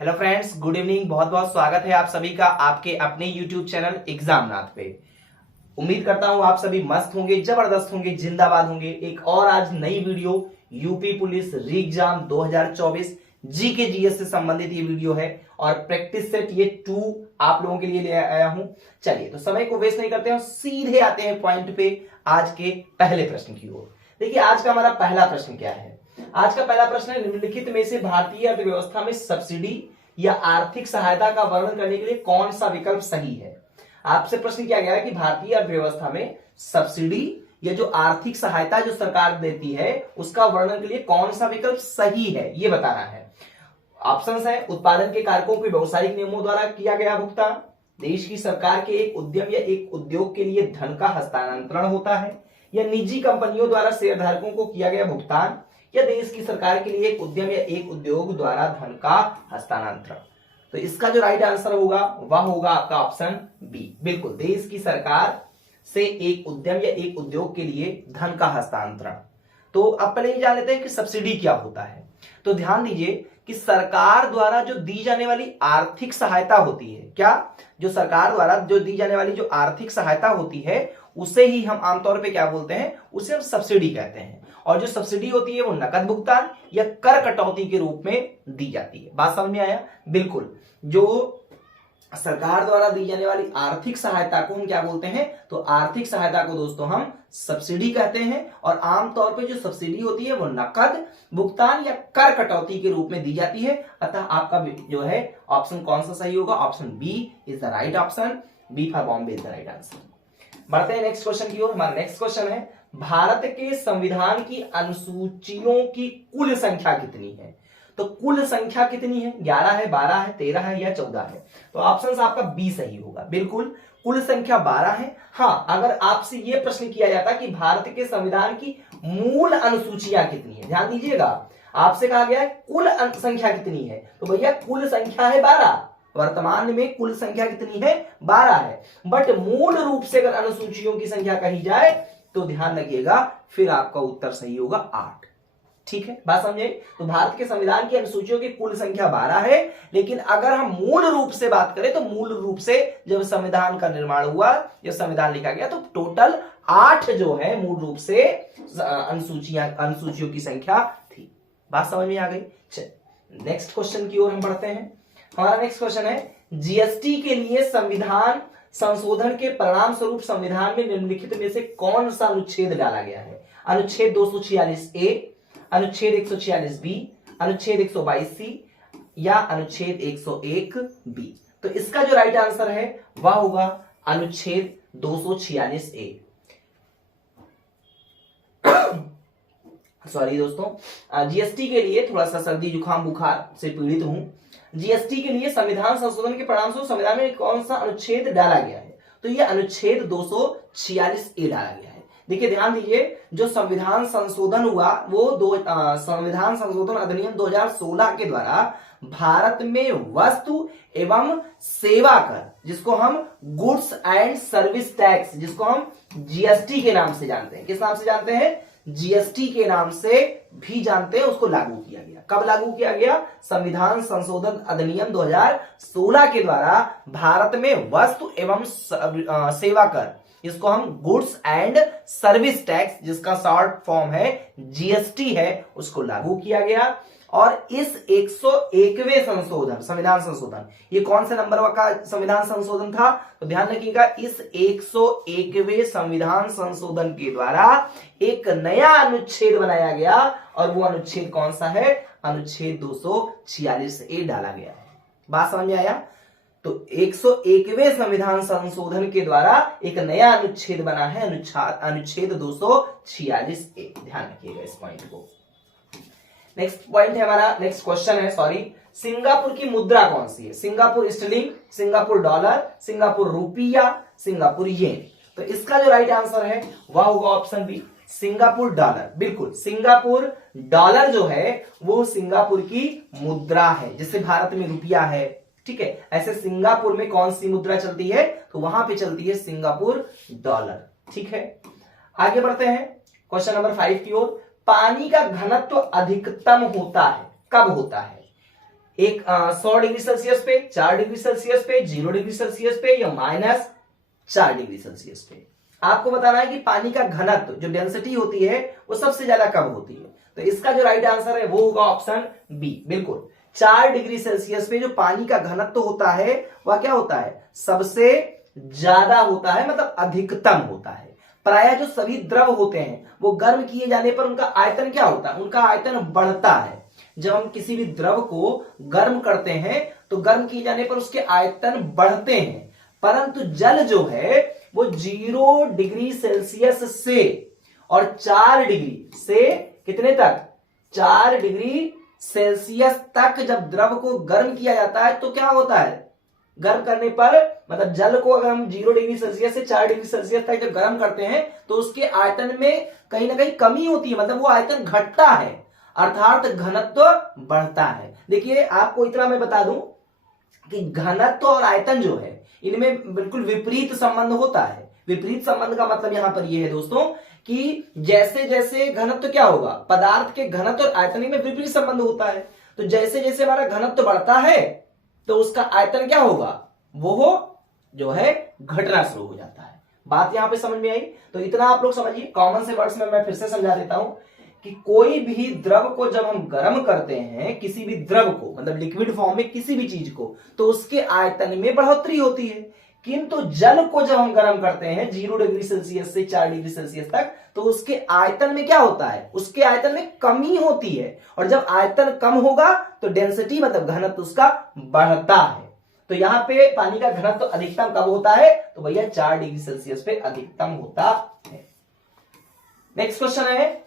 Hello friends, good evening. बहुत बहुत स्वागत है आप सभी का आपके अपने यूट्यूब चैनल एग्जामनाथ पे। उम्मीद करता हूं आप सभी मस्त होंगे, जबरदस्त होंगे, जिंदाबाद होंगे। एक और आज नई वीडियो यूपी पुलिस री एग्जाम 2024 जी के जीएस से संबंधित ये वीडियो है और प्रैक्टिस सेट ये 2 आप लोगों के लिए ले आया हूं। चलिए तो समय को वेस्ट नहीं करते हैं, सीधे आते हैं पॉइंट पे आज के पहले प्रश्न की ओर। देखिए आज का हमारा पहला प्रश्न क्या है। आज का पहला प्रश्न है, निम्नलिखित में से भारतीय अर्थव्यवस्था में सब्सिडी या आर्थिक सहायता का वर्णन करने के लिए कौन सा विकल्प सही है। आपसे प्रश्न किया गया है कि भारतीय अर्थव्यवस्था में सब्सिडी या जो आर्थिक सहायता जो सरकार देती है उसका वर्णन के लिए कौन सा विकल्प सही है, ये बताना है। ऑप्शंस है, उत्पादन के कारकों को व्यवसायिक नियमों द्वारा किया गया भुगतान, देश की सरकार के एक उद्यम या एक उद्योग के लिए धन का हस्तांतरण होता है, या निजी कंपनियों द्वारा शेयरधारकों को किया गया भुगतान, या देश की सरकार के लिए एक उद्यम या एक उद्योग द्वारा धन का हस्तांतरण। तो इसका जो राइट आंसर होगा वह होगा आपका ऑप्शन बी। बिल्कुल, देश की सरकार से एक उद्यम या एक उद्योग के लिए धन का हस्तांतरण। तो अब पहले ये जान लेते हैं कि सब्सिडी क्या होता है। तो ध्यान दीजिए कि सरकार द्वारा जो दी जाने वाली आर्थिक सहायता होती है, क्या जो सरकार द्वारा जो दी जाने वाली जो आर्थिक सहायता होती है उसे ही हम आमतौर पे क्या बोलते हैं, उसे हम सब्सिडी कहते हैं। और जो सब्सिडी होती है वो नकद भुगतान या कर कटौती के रूप में दी जाती है। बात समझ में आया। बिल्कुल, जो सरकार द्वारा दी जाने वाली आर्थिक सहायता को हम क्या बोलते हैं, तो आर्थिक सहायता को दोस्तों हम सब्सिडी कहते हैं। और आमतौर पे जो सब्सिडी होती है वो नकद भुगतान या कर कटौती के रूप में दी जाती है। अतः आपका जो है ऑप्शन कौन सा सही होगा, option B is the right option. B for Bombay is the right answer. बढ़ते हैं नेक्स्ट क्वेश्चन की ओर। हमारा नेक्स्ट क्वेश्चन है, भारत के संविधान की अनुसूचियों की कुल संख्या कितनी है। तो कुल संख्या कितनी है, 11 है, 12 है, 13 है या 14 है। तो ऑप्शन आपका बी सही होगा। बिल्कुल, कुल संख्या 12 है। हाँ, अगर आपसे यह प्रश्न किया जाता कि भारत के संविधान की मूल अनुसूचियां कितनी है, ध्यान दीजिएगा, आपसे कहा गया है कुल संख्या कितनी है, तो भैया कुल संख्या है 12। वर्तमान में कुल संख्या कितनी है, 12 है। बट मूल रूप से अगर अनुसूचियों की संख्या कही जाए तो ध्यान रखिएगा फिर आपका उत्तर सही होगा 8। ठीक है, बात समझे। तो भारत के संविधान की अनुसूचियों की कुल संख्या 12 है, लेकिन अगर हम मूल रूप से बात करें तो मूल रूप से जब संविधान का निर्माण हुआ, जब संविधान लिखा गया, तो टोटल 8 जो है मूल रूप से अनुसूचियों की संख्या थी। बात समझ में आ गई। नेक्स्ट क्वेश्चन की ओर हम बढ़ते हैं। हमारा नेक्स्ट क्वेश्चन है, जीएसटी के लिए संविधान संशोधन के परिणाम स्वरूप संविधान में निम्नलिखित में से कौन सा अनुच्छेद डाला गया है। अनुच्छेद 246 ए, अनुच्छेद 146 बी, अनुच्छेद 122 सी या अनुच्छेद 101 बी। तो इसका जो राइट आंसर है वह होगा अनुच्छेद 246 ए। सॉरी दोस्तों, जीएसटी के लिए थोड़ा सा सर्दी जुकाम बुखार से पीड़ित हूं। जीएसटी के लिए संविधान संशोधन के परिणाम स्वरूप संविधान में कौन सा अनुच्छेद डाला गया है, तो यह अनुच्छेद 246 ए डाला गया है। देखिए ध्यान दीजिए, जो संविधान संशोधन हुआ वो संविधान संशोधन अधिनियम 2016 के द्वारा भारत में वस्तु एवं सेवा कर, जिसको हम गुड्स एंड सर्विस टैक्स, जिसको हम जीएसटी के नाम से जानते हैं। किस नाम से जानते हैं, जीएसटी के नाम से भी जानते हैं, उसको लागू किया गया। कब लागू किया गया, संविधान संशोधन अधिनियम 2016 के द्वारा भारत में वस्तु एवं सेवा कर, इसको हम गुड्स एंड सर्विस टैक्स, जिसका शॉर्ट फॉर्म है जीएसटी है, उसको लागू किया गया। और इस 101वें संशोधन, संविधान संशोधन, ये कौन से नंबर का संविधान संशोधन था, तो ध्यान रखिएगा, इस 101वें संविधान संशोधन के द्वारा एक नया अनुच्छेद बनाया गया और वो अनुच्छेद कौन सा है, अनुच्छेद 246 ए डाला गया है। बात समझ में आया। तो 101वें संविधान संशोधन के द्वारा एक नया अनुच्छेद बना है, अनुच्छेद 246 ए। ध्यान रखिएगा इस पॉइंट को। नेक्स्ट पॉइंट है हमारा, नेक्स्ट क्वेश्चन है, सॉरी, सिंगापुर की मुद्रा कौन सी है। Singapore sterling, Singapore dollar, Singapore रुपया, सिंगापुर येन। तो इसका जो राइट आंसर है वह होगा ऑप्शन बी, सिंगापुर डॉलर। बिल्कुल, सिंगापुर डॉलर जो है वो सिंगापुर की मुद्रा है, जिससे भारत में रुपया है। ठीक है, ऐसे सिंगापुर में कौन सी मुद्रा चलती है, तो वहां पे चलती है सिंगापुर डॉलर। ठीक है, आगे बढ़ते हैं क्वेश्चन नंबर 5 की ओर। पानी का घनत्व अधिकतम होता है, कब होता है। एक 100 डिग्री सेल्सियस पे, 4 डिग्री सेल्सियस पे, 0 डिग्री सेल्सियस पे या -4 डिग्री सेल्सियस पे। आपको बताना है कि पानी का घनत्व जो डेंसिटी होती है वो सबसे ज्यादा कब होती है। तो इसका जो राइट आंसर है वो होगा ऑप्शन बी, बिल्कुल 4 डिग्री सेल्सियस पे जो पानी का घनत्व होता है वह क्या होता है, सबसे ज्यादा होता है, मतलब अधिकतम होता है। प्रायः जो सभी द्रव होते हैं वो गर्म किए जाने पर उनका आयतन क्या होता है, उनका आयतन बढ़ता है। जब हम किसी भी द्रव को गर्म करते हैं तो गर्म किए जाने पर उसके आयतन बढ़ते हैं, परंतु जल जो है वो 0 डिग्री सेल्सियस से और 4 डिग्री से कितने तक, 4 डिग्री सेल्सियस तक जब द्रव को गर्म किया जाता है तो क्या होता है, गर्म करने पर मतलब जल को अगर हम 0 डिग्री सेल्सियस से 4 डिग्री सेल्सियस तक जब गर्म करते हैं तो उसके आयतन में कहीं ना कहीं कमी होती है, मतलब वो आयतन घटता है, अर्थात घनत्व बढ़ता है। देखिए आपको इतना मैं बता दूं कि घनत्व और आयतन जो है इनमें बिल्कुल विपरीत संबंध होता है। विपरीत संबंध का मतलब यहां पर यह है दोस्तों कि जैसे जैसे घनत्व क्या होगा, पदार्थ के घनत्व और आयतन में विपरीत संबंध होता है। तो जैसे जैसे हमारा घनत्व बढ़ता है तो उसका आयतन क्या होगा, वो जो है घटना शुरू हो जाता है। बात यहां पे समझ में आई। तो इतना आप लोग समझिए, कॉमन से वर्ड्स में मैं फिर से समझा देता हूं कि कोई भी द्रव को जब हम गर्म करते हैं, किसी भी द्रव को मतलब लिक्विड फॉर्म में किसी भी चीज को, तो उसके आयतन में बढ़ोतरी होती है। किंतु जल को जब हम गर्म करते हैं 0 डिग्री सेल्सियस से 4 डिग्री सेल्सियस तक, तो उसके आयतन में क्या होता है, उसके आयतन में कमी होती है। और जब आयतन कम होगा तो डेंसिटी मतलब घनत्व उसका बढ़ता है। तो यहां पे पानी का घनत्व अधिकतम कब होता है, तो भैया 4 डिग्री सेल्सियस पे अधिकतम होता है। नेक्स्ट क्वेश्चन है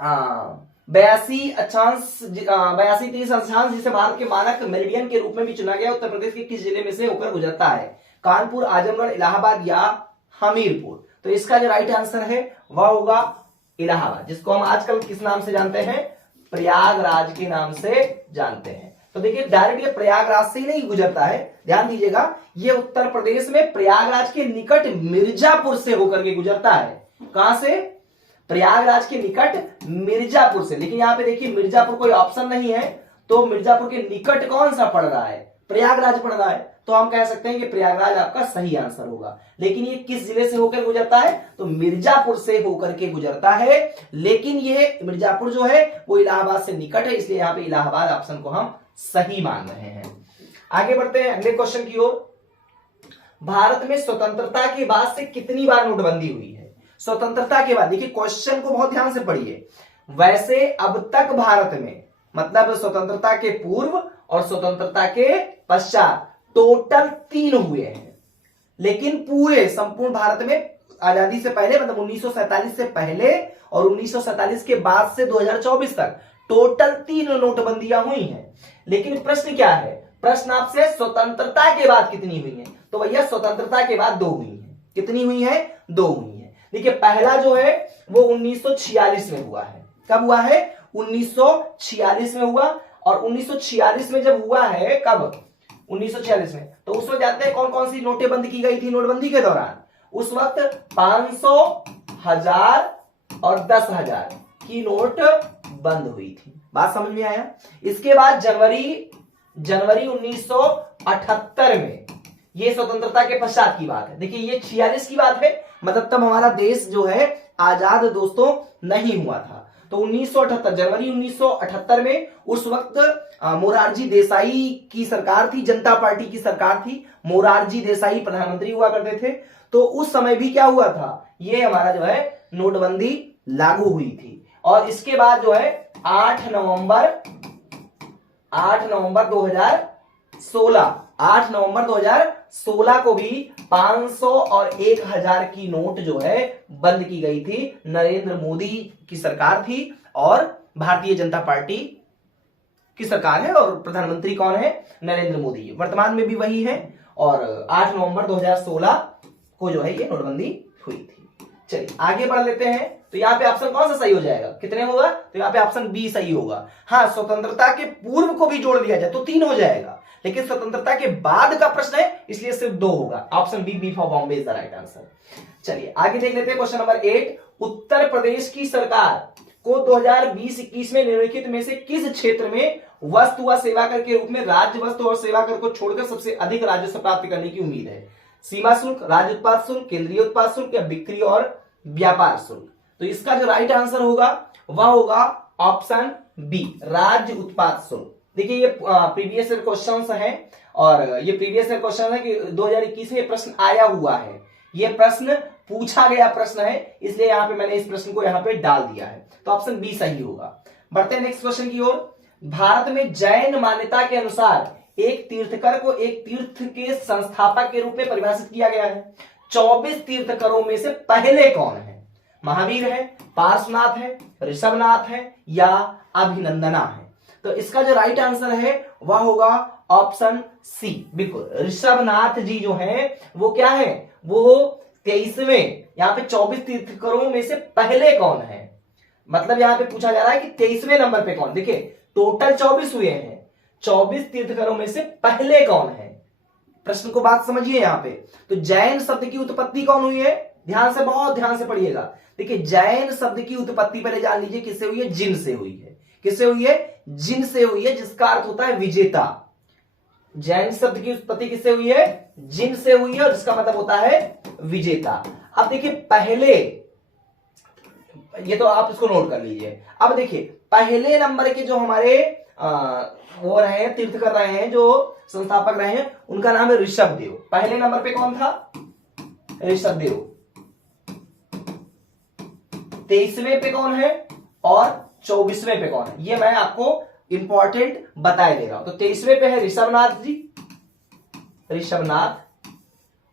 82 अक्षांश जिसे भारत के मानक मेरिडियन के रूप में भी चुना गया, उत्तर प्रदेश के किस जिले में से होकर गुजरता है, कानपुर, आजमगढ़, इलाहाबाद या हमीरपुर। तो इसका जो राइट आंसर है वह होगा इलाहाबाद, जिसको हम आजकल किस नाम से जानते हैं, प्रयागराज के नाम से जानते हैं। तो देखिए डायरेक्ट ये प्रयागराज से ही नहीं गुजरता है, ध्यान दीजिएगा, ये उत्तर प्रदेश में प्रयागराज के निकट मिर्जापुर से होकर के गुजरता है। कहां से, प्रयागराज के निकट मिर्जापुर से। लेकिन यहां पे देखिए मिर्जापुर कोई ऑप्शन नहीं है, तो मिर्जापुर के निकट कौन सा पड़ रहा है, प्रयागराज पड़ रहा है, तो हम कह सकते हैं कि प्रयागराज आपका सही आंसर होगा। लेकिन ये किस जिले से होकर गुजरता है, तो मिर्जापुर से होकर के गुजरता है। लेकिन ये मिर्जापुर जो है वो इलाहाबाद से निकट है, इसलिए यहां पे इलाहाबाद ऑप्शन को हम सही मान रहे हैं। आगे बढ़ते हैं अगले क्वेश्चन की ओर। भारत में स्वतंत्रता के बाद से कितनी बार नोटबंदी हुई है, स्वतंत्रता के बाद। देखिए क्वेश्चन को बहुत ध्यान से पढ़िए। वैसे अब तक भारत में मतलब स्वतंत्रता के पूर्व और स्वतंत्रता के पश्चात टोटल 3 हुए हैं, लेकिन पूरे संपूर्ण भारत में आजादी से पहले मतलब 1947 से पहले और 1947 के बाद से 2024 तक टोटल 3 नोटबंदियां हुई हैं। लेकिन प्रश्न क्या है, प्रश्न आपसे स्वतंत्रता के बाद कितनी हुई है, तो भैया स्वतंत्रता के बाद 2 हुई है। कितनी हुई है, 2 हुई है। देखिए पहला जो है वो 1946 में हुआ है। कब हुआ है, 1946 में हुआ। और 1946 में जब हुआ है, कब, 1946 में, तो उस वक्त जानते हैं कौन कौन सी नोटें बंद की गई थी नोटबंदी के दौरान। उस वक्त 500, 1000 और 10,000 की नोट बंद हुई थी। बात समझ में आया। इसके बाद जनवरी 1978 में, ये स्वतंत्रता के पश्चात की बात है। देखिए ये 46 की बात है, मतलब तब हमारा देश जो है आजाद दोस्तों नहीं हुआ था। तो 1978 जनवरी 1978 में उस वक्त मोरारजी देसाई की सरकार थी, जनता पार्टी की सरकार थी। मोरारजी देसाई प्रधानमंत्री हुआ करते थे। तो उस समय भी क्या हुआ था, ये हमारा जो है नोटबंदी लागू हुई थी। और इसके बाद जो है 8 नवंबर 2016 को भी 500 और 1000 की नोट जो है बंद की गई थी। नरेंद्र मोदी की सरकार थी और भारतीय जनता पार्टी की सरकार है, और प्रधानमंत्री कौन है, नरेंद्र मोदी, वर्तमान में भी वही है। और 8 नवंबर 2016 को जो है ये नोटबंदी हुई थी। चलिए आगे बढ़ लेते हैं। तो यहाँ पे ऑप्शन कौन सा सही हो जाएगा, कितने होगा, तो यहाँ पे ऑप्शन बी सही होगा। हाँ, स्वतंत्रता के पूर्व को भी जोड़ दिया जाए तो 3 हो जाएगा, लेकिन स्वतंत्रता के बाद का प्रश्न है इसलिए सिर्फ 2 होगा। Option B for Bombay is the right answer. चलिए आगे देख लेते हैं क्वेश्चन नंबर 8। उत्तर प्रदेश की सरकार को 2020-21 में निम्नलिखित में से किस क्षेत्र में वस्तु व सेवा कर के रूप में राज्य वस्तु और सेवा कर को छोड़कर सबसे अधिक राजस्व प्राप्त करने की उम्मीद है। सीमा शुल्क, राज्य उत्पाद शुल्क, केंद्रीय उत्पाद शुल्क या बिक्री और व्यापार शुल्क। तो इसका जो राइट आंसर होगा वह होगा ऑप्शन बी, राज्य उत्पाद शुल्क। देखिए ये प्रीवियस ईयर क्वेश्चंस है और ये प्रीवियस ईयर क्वेश्चन है कि 2021 में ये प्रश्न आया हुआ है, ये प्रश्न पूछा गया प्रश्न है, इसलिए यहां पे मैंने इस प्रश्न को यहां पे डाल दिया है। तो ऑप्शन बी सही होगा। बढ़ते हैं नेक्स्ट क्वेश्चन की ओर। भारत में जैन मान्यता के अनुसार एक तीर्थकर को एक तीर्थ के संस्थापक के रूप में परिभाषित किया गया है। 24 तीर्थकरों में से पहले कौन है? महावीर है, पार्श्वनाथ है, ऋषभनाथ है या अभिनंदना है? तो इसका जो राइट आंसर है वह होगा ऑप्शन सी, बिल्कुल ऋषभनाथ जी जो है वो क्या है, वो 23वें, यहां पे 24 तीर्थकरों में से पहले कौन है, मतलब यहां पे पूछा जा रहा है कि 23वें नंबर पे कौन। देखिए टोटल 24 हुए हैं, 24 तीर्थकरों में से पहले कौन है, प्रश्न को बात समझिए यहां पे। तो जैन शब्द की उत्पत्ति कौन हुई है, ध्यान से, बहुत ध्यान से पढ़िएगा। देखिए जैन शब्द की उत्पत्ति पहले जान लीजिए किससे हुई है, जिन से हुई है। किससे हुई है? जिन से हुई है, जिसका अर्थ होता है विजेता। जैन शब्द की उत्पत्ति किससे हुई है? जिन से हुई है और जिसका मतलब होता है विजेता। अब देखिए पहले, ये तो आप इसको नोट कर लीजिए। अब देखिए पहले नंबर के जो हमारे वो रहे तीर्थ कर रहे हैं, जो संस्थापक रहे हैं, उनका नाम है ऋषभदेव। पहले नंबर पे कौन था? ऋषभदेव। 23वें पे कौन है और 24वें पे कौन है, ये मैं आपको इंपॉर्टेंट बताए दे रहा हूं। तो 23वें पे है ऋषभनाथ जी, ऋषभनाथ,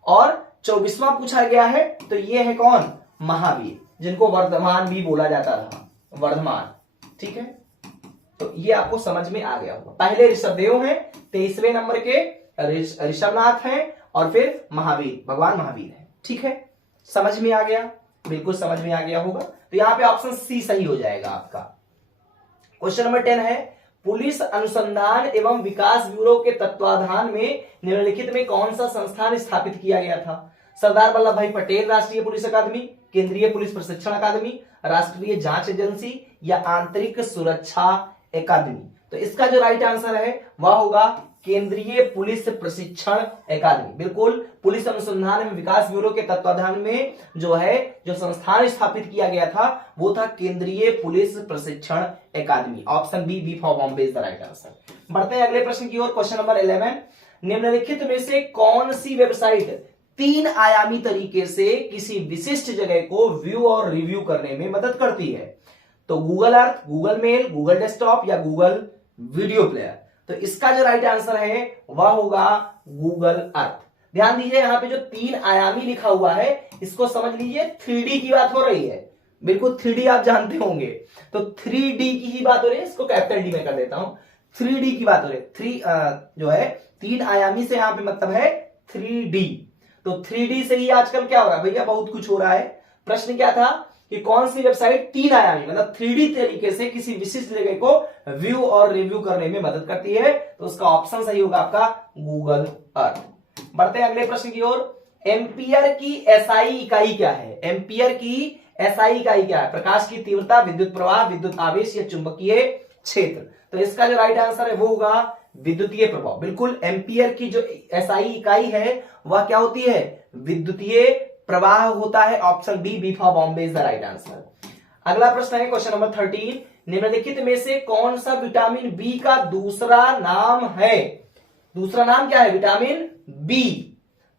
और 24वां पूछा गया है तो ये है कौन? महावीर, जिनको वर्धमान भी बोला जाता था, वर्धमान। ठीक है, तो ये आपको समझ में आ गया होगा। पहले ऋषभदेव हैं, 23वें नंबर के ऋषभनाथ हैं और फिर महावीर, भगवान महावीर है। ठीक है, समझ में आ गया, बिल्कुल समझ में आ गया होगा। तो यहां पे ऑप्शन सी सही हो जाएगा आपका। क्वेश्चन नंबर 10 है, पुलिस अनुसंधान एवं विकास ब्यूरो के तत्वाधान में निम्नलिखित में कौन सा संस्थान स्थापित किया गया था? सरदार वल्लभ भाई पटेल राष्ट्रीय पुलिस अकादमी, केंद्रीय पुलिस प्रशिक्षण अकादमी, राष्ट्रीय जांच एजेंसी या आंतरिक सुरक्षा अकादमी? तो इसका जो राइट आंसर है वह होगा केंद्रीय पुलिस प्रशिक्षण अकादमी। बिल्कुल, पुलिस अनुसंधान एवं विकास ब्यूरो के तत्वाधान में जो है जो संस्थान स्थापित किया गया था वो था केंद्रीय पुलिस प्रशिक्षण academy. Option B, B for Bombay is the right answer. बढ़ते हैं अगले प्रश्न की ओर। क्वेश्चन नंबर 11, निम्नलिखित में से कौन सी वेबसाइट 3 आयामी तरीके से किसी विशिष्ट जगह को व्यू और रिव्यू करने में मदद करती है? तो Google Earth, Google Mail, Google Desktop या गूगल वीडियो प्लेयर? तो इसका जो राइट आंसर है वह होगा गूगल अर्थ। ध्यान दीजिए यहां पे जो 3 आयामी लिखा हुआ है इसको समझ लीजिए 3D की बात हो रही है। बिल्कुल 3D आप जानते होंगे, तो 3D की ही बात हो रही है। इसको कैपिटल डी में कर देता हूं, 3D की बात हो रही है। 3 जो है 3 आयामी से यहां पे मतलब है 3D। तो 3D से ही आजकल क्या हो रहा है भैया, बहुत कुछ हो रहा है। प्रश्न क्या था कि कौन सी वेबसाइट 3 आयामी मतलब 3D तरीके से किसी विशिष्ट जगह को व्यू और रिव्यू करने में मदद करती है? तो उसका ऑप्शन सही होगा आपका गूगल अर्थ। बढ़ते हैं अगले प्रश्न की ओर। एम्पियर की एसआई इकाई क्या है? एम्पियर की एसआई इकाई क्या है? प्रकाश की तीव्रता, विद्युत प्रवाह, विद्युत आवेश या चुंबकीय क्षेत्र? तो इसका जो राइट आंसर है वो होगा विद्युतीय प्रभाव। बिल्कुल, एम्पियर की जो एसआई इकाई है वह क्या होती है? विद्युतीय प्रवाह होता है। Option B, B for Bombay is the right answer. अगला प्रश्न है क्वेश्चन नंबर 13, निम्नलिखित में से कौन सा विटामिन बी का दूसरा नाम है? दूसरा नाम क्या है vitamin B?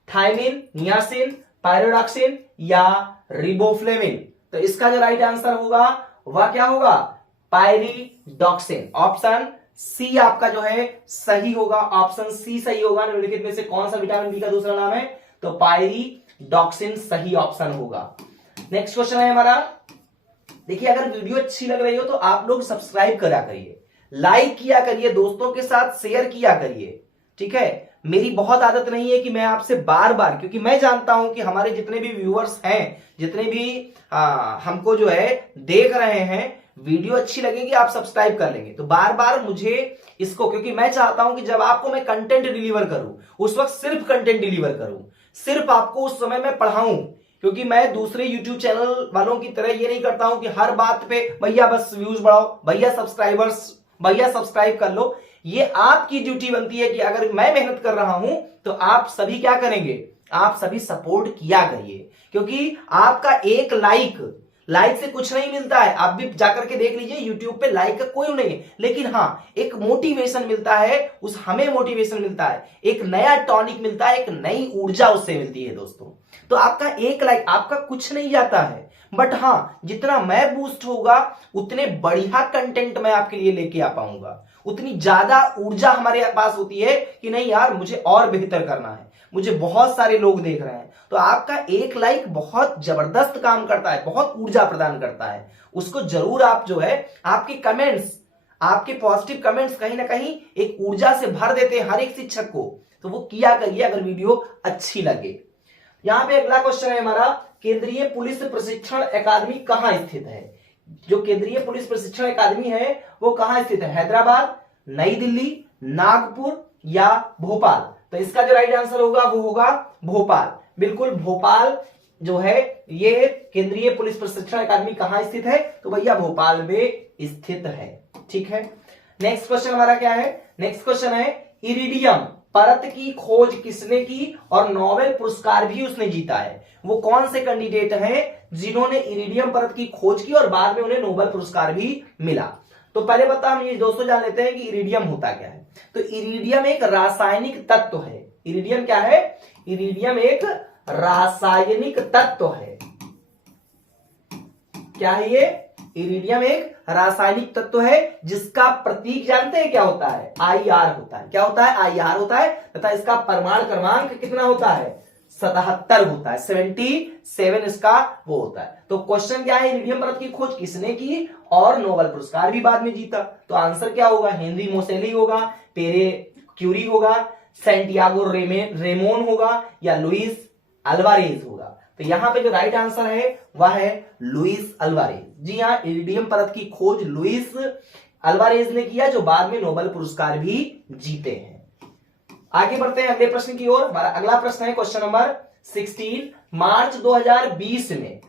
Thiamine, niacin, pyridoxine या रिबोफ्लेविन? तो इसका जो राइट आंसर होगा वह क्या होगा? पायरिडॉक्सिन। ऑप्शन सी आपका जो है सही होगा। ऑप्शन सी सही होगा। निम्नलिखित में से कौन सा विटामिन बी का दूसरा नाम है? तो पायरिडॉक्सिन सही ऑप्शन होगा। नेक्स्ट क्वेश्चन है हमारा। देखिए अगर वीडियो अच्छी लग रही हो तो आप लोग सब्सक्राइब करा करिए, लाइक किया करिए, दोस्तों के साथ शेयर किया करिए। ठीक है, मेरी बहुत आदत नहीं है कि मैं आपसे बार बार, क्योंकि मैं जानता हूं कि हमारे जितने भी व्यूअर्स हैं, जितने भी हमको जो है देख रहे हैं, वीडियो अच्छी लगेगी आप सब्सक्राइब कर लेंगे। तो बार बार मुझे इसको, क्योंकि मैं चाहता हूं कि जब आपको मैं कंटेंट डिलीवर करूं उस वक्त सिर्फ कंटेंट डिलीवर करूं, सिर्फ आपको उस समय मैं पढ़ाऊं। क्योंकि मैं दूसरे YouTube चैनल वालों की तरह ये नहीं करता हूं कि हर बात पे भैया बस व्यूज बढ़ाओ, भैया सब्सक्राइबर्स भैया सब्सक्राइब कर लो। ये आपकी ड्यूटी बनती है कि अगर मैं मेहनत कर रहा हूं तो आप सभी क्या करेंगे, आप सभी सपोर्ट किया करिए, क्योंकि आपका एक लाइक से कुछ नहीं मिलता है। आप भी जाकर के देख लीजिए यूट्यूब पे, लाइक का कोई नहीं है, लेकिन हाँ एक मोटिवेशन मिलता है, उस हमें मोटिवेशन मिलता है, एक नया टॉनिक मिलता है, एक नई ऊर्जा उससे मिलती है दोस्तों। तो आपका एक लाइक, आपका कुछ नहीं जाता है, बट हाँ जितना मैं बूस्ट होगा उतने बढ़िया कंटेंट मैं आपके लिए लेके आ पाऊंगा, उतनी ज्यादा ऊर्जा हमारे पास होती है कि नहीं यार मुझे और बेहतर करना है, मुझे बहुत सारे लोग देख रहे हैं। तो आपका एक लाइक बहुत जबरदस्त काम करता है, बहुत ऊर्जा प्रदान करता है। उसको जरूर आप जो है, आपके कमेंट्स, आपके पॉजिटिव कमेंट्स कहीं ना कहीं एक ऊर्जा से भर देते हैं हर एक शिक्षक को। तो वो किया करिए अगर वीडियो अच्छी लगे। यहां पे अगला क्वेश्चन है हमारा, केंद्रीय पुलिस प्रशिक्षण अकादमी कहां स्थित है? जो केंद्रीय पुलिस प्रशिक्षण अकादमी है वो कहां स्थित है? हैदराबाद, नई दिल्ली, नागपुर या भोपाल? तो इसका जो राइट आंसर होगा वो होगा भोपाल। बिल्कुल भोपाल जो है ये केंद्रीय पुलिस प्रशिक्षण अकादमी कहां स्थित है? तो भैया भोपाल में स्थित है। ठीक है, नेक्स्ट क्वेश्चन हमारा क्या है? नेक्स्ट क्वेश्चन है, इरिडियम परत की खोज किसने की और नोबेल पुरस्कार भी उसने जीता है? वो कौन से कैंडिडेट हैं जिन्होंने इरिडियम परत की खोज की और बाद में उन्हें नोबेल पुरस्कार भी मिला? तो पहले बता हम ये दोस्तों जान लेते हैं कि इरिडियम होता क्या है। तो इरिडियम एक रासायनिक तत्व है। इरिडियम क्या है? इरिडियम एक रासायनिक तत्व है। क्या है ये? इरिडियम एक रासायनिक तत्व है जिसका प्रतीक जानते हैं क्या होता है? IR होता है। क्या होता है? IR होता है, तथा इसका परमाणु क्रमांक कितना होता है? 77 होता है, 77 इसका वो होता है। तो क्वेश्चन क्या है, इरिडियम परत की खोज किसने की और नोबेल पुरस्कार भी बाद में जीता? तो आंसर क्या होगा? हेनरी मोसेली होगा, पेरे क्यूरी होगा, सैंटियागो रेमोन होगा या लुइस अल्वारेज होगा? तो यहां पे जो राइट आंसर है वह है लुइस अल्वारेज। जी हाँ, इरिडियम परत की खोज लुइस अल्वारेज ने किया, जो बाद में नोबेल पुरस्कार भी जीते हैं। आगे बढ़ते हैं अगले प्रश्न की ओर। हमारा अगला प्रश्न है क्वेश्चन नंबर 16। मार्च 2020 में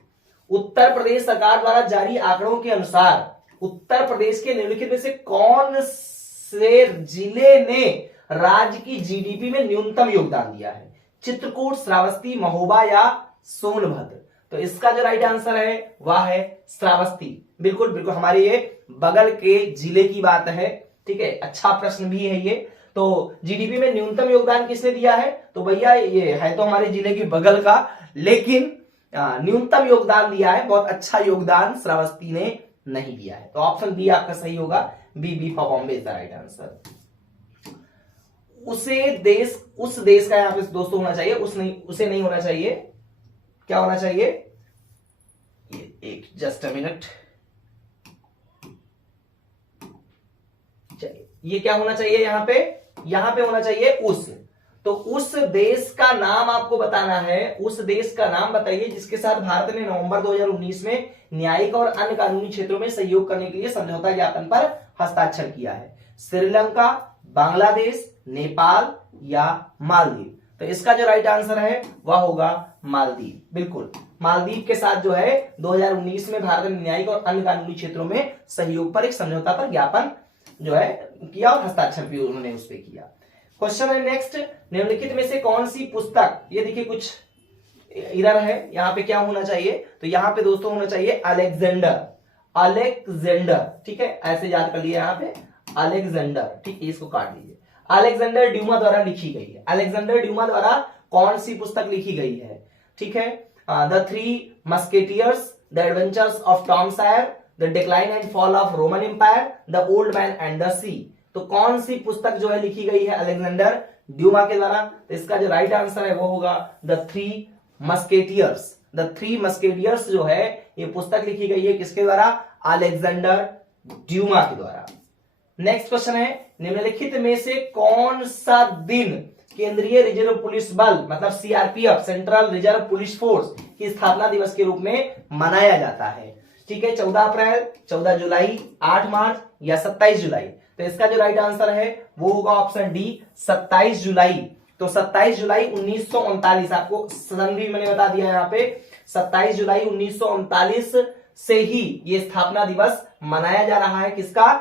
उत्तर प्रदेश सरकार द्वारा जारी आंकड़ों के अनुसार उत्तर प्रदेश के निम्नलिखित में से कौन से जिले ने राज्य की जीडीपी में न्यूनतम योगदान दिया है? चित्रकूट, श्रावस्ती, महोबा या सोनभद्र? तो इसका जो राइट आंसर है वह है श्रावस्ती। बिल्कुल बिल्कुल हमारे ये बगल के जिले की बात है। ठीक है, अच्छा प्रश्न भी है ये। तो जीडीपी में न्यूनतम योगदान किसने दिया है? तो भैया ये है तो हमारे जिले के बगल का, लेकिन न्यूनतम योगदान दिया है, बहुत अच्छा योगदान श्रावस्ती ने नहीं दिया है। तो ऑप्शन बी आपका सही होगा, B for Bombay is the right answer. उस देश का यहां पे दोस्तों होना चाहिए, उसे नहीं होना चाहिए। क्या होना चाहिए? एक जस्ट अ मिनट, ये क्या होना चाहिए यहां पे होना चाहिए उस। तो उस देश का नाम आपको बताना है, उस देश का नाम बताइए जिसके साथ भारत ने नवंबर 2019 में न्यायिक और अन्य कानूनी क्षेत्रों में सहयोग करने के लिए समझौता ज्ञापन पर हस्ताक्षर किया है। श्रीलंका, बांग्लादेश, नेपाल या मालदीव? तो इसका जो राइट आंसर है वह होगा मालदीव। बिल्कुल मालदीव के साथ जो है 2019 में भारत ने न्यायिक और अन्य कानूनी क्षेत्रों में सहयोग पर एक समझौता पर ज्ञापन जो है किया और हस्ताक्षर भी उन्होंने उस पर किया। क्वेश्चन है नेक्स्ट, निम्नलिखित में से कौन सी पुस्तक, ये देखिए कुछ इधर है, यहां पे क्या होना चाहिए? तो यहां पे दोस्तों होना चाहिए अलेक्जेंडर। ठीक है, ऐसे याद कर लिए यहां पे अलेक्जेंडर। ठीक है, इसको काट लीजिए। अलेक्जेंडर ड्यूमा द्वारा लिखी गई है। अलेक्जेंडर ड्यूमा द्वारा कौन सी पुस्तक लिखी गई है? ठीक है, the three musketeers, the adventures of Tom Sawyer, the decline and fall of Roman empire, the old man and the sea? तो कौन सी पुस्तक जो है लिखी गई है अलेक्जेंडर ड्यूमा के द्वारा? तो इसका जो राइट आंसर है वो होगा the three musketeers. The three musketeers जो है ये पुस्तक लिखी गई है किसके द्वारा? अलेक्जेंडर ड्यूमा के द्वारा। नेक्स्ट क्वेश्चन है, निम्नलिखित में से कौन सा दिन केंद्रीय रिजर्व पुलिस बल मतलब CRPF central reserve police force की स्थापना दिवस के रूप में मनाया जाता है? ठीक है, 14 अप्रैल, 14 जुलाई, 8 मार्च या 27 जुलाई? तो इसका जो राइट आंसर है वो होगा ऑप्शन डी 27 जुलाई। तो 27 जुलाई 1939, आपको सन भी मैंने बता दिया यहां पे, 27 जुलाई 1939 से ही ये स्थापना दिवस मनाया जा रहा है। किसका?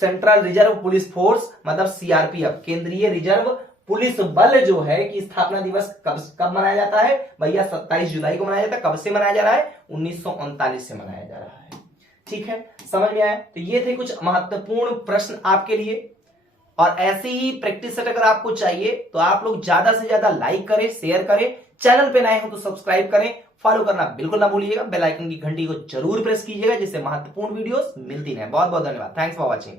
सेंट्रल रिजर्व पुलिस फोर्स मतलब सीआरपीएफ, केंद्रीय रिजर्व पुलिस बल जो है कि स्थापना दिवस कब मनाया जाता है भैया? 27 जुलाई को मनाया जाता है। कब से मनाया जा रहा है? 1939 से मनाया जा रहा है। ठीक है, समझ में आया? तो ये थे कुछ महत्वपूर्ण प्रश्न आपके लिए। और ऐसी ही प्रैक्टिस सेट अगर आपको चाहिए तो आप लोग ज्यादा से ज्यादा लाइक करें, शेयर करें, चैनल पे नए हो तो सब्सक्राइब करें, फॉलो करना बिल्कुल ना भूलिएगा, बेल आइकन की घंटी को जरूर प्रेस कीजिएगा जिससे महत्वपूर्ण वीडियोस मिलती रहे। बहुत बहुत धन्यवाद। Thanks for watching.